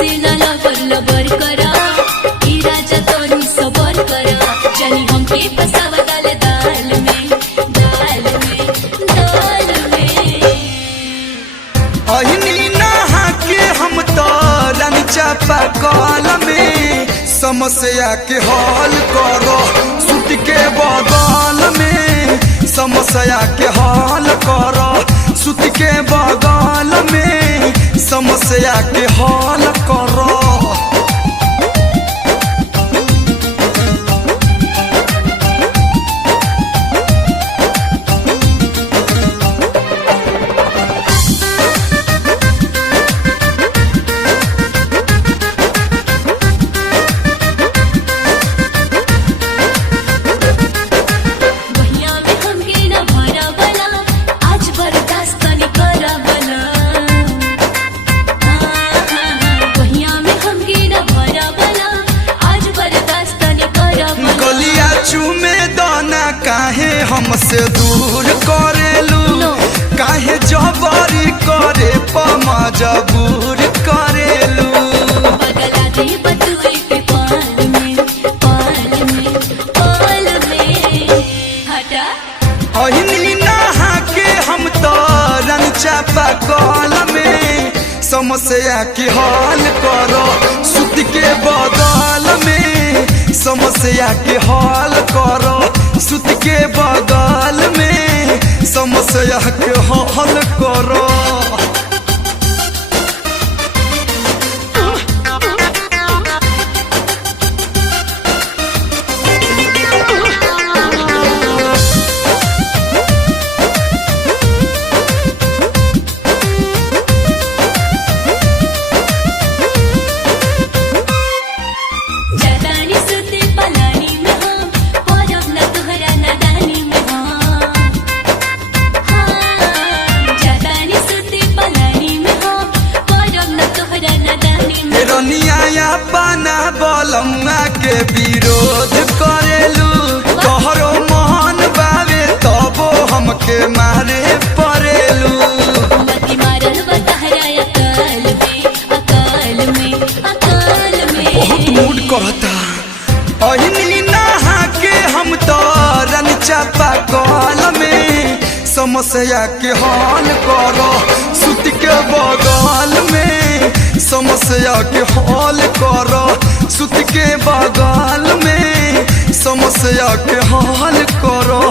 ऐसे ना लबर लबर करा ई राजा तोनी सबर करा जानी हमके फसावा डाले दाल में दाल में दाल में। अहिनी नहा के हम तो रानी चापा कल में समस्या के हल करो सूट के बगल में समस्या के हल करो सूट के बगल में समस्या के हल करो। काहे हमसे दूर करेलू काहे जबरी करे मजबूर करेलू बगला दे बतुए के पाल में हटा। अहिनी नहा के हम तो रानी चापा कल में समस्या के हल करो सूत के बगल में समस्या के हल करो सूत के बगल में समस्या के हल करो। पाना बलम्मा के विरोध करेलू तोहरो मन बावे तबो हमके मारे परेलू बहुत मूड करता। अहिनी नहा के हम तो रानी चापा कल में समस्या के हल करो सूत के बगल में समस्या के हल करो सूत के बगल में समस्या के हल करो।